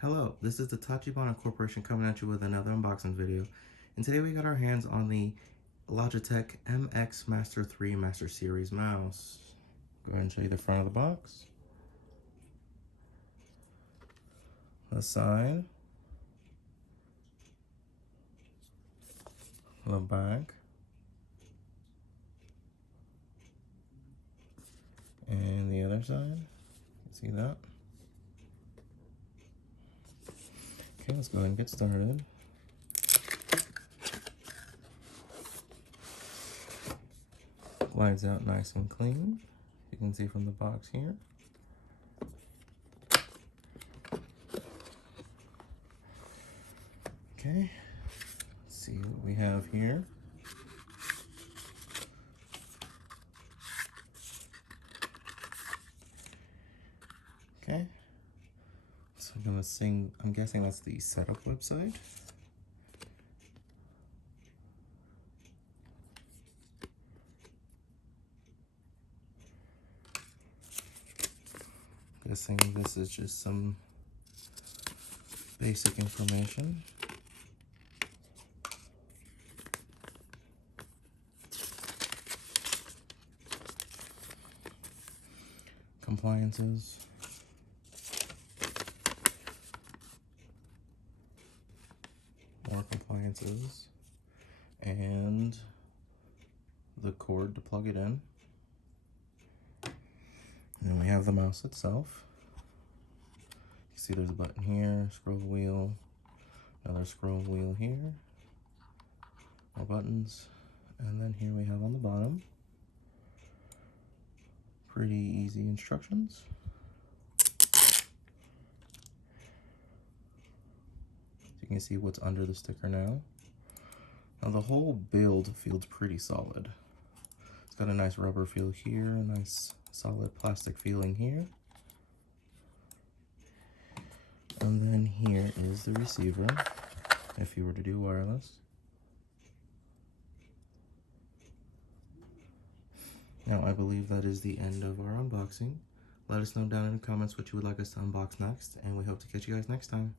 Hello, this is the Tachibana Corporation coming at you with another unboxing video. And today we got our hands on the Logitech MX Master 3 Master Series mouse. Go ahead and show you the front of the box. The side. The back. And the other side. See that? Okay, let's go ahead and get started. Glides out nice and clean. You can see from the box here. Okay, let's see what we have here. Okay, so I'm guessing that's the setup website. Guessing this is just some basic information. Compliances. More compliances. And the cord to plug it in. And then we have the mouse itself. You see there's a button here, scroll wheel, another scroll wheel here, more buttons, and then here we have on the bottom, pretty easy instructions. You can see what's under the sticker now. Now the whole build feels pretty solid. It's got a nice rubber feel here, a nice solid plastic feeling here. And then here is the receiver, if you were to do wireless. Now I believe that is the end of our unboxing. Let us know down in the comments what you would like us to unbox next, and we hope to catch you guys next time.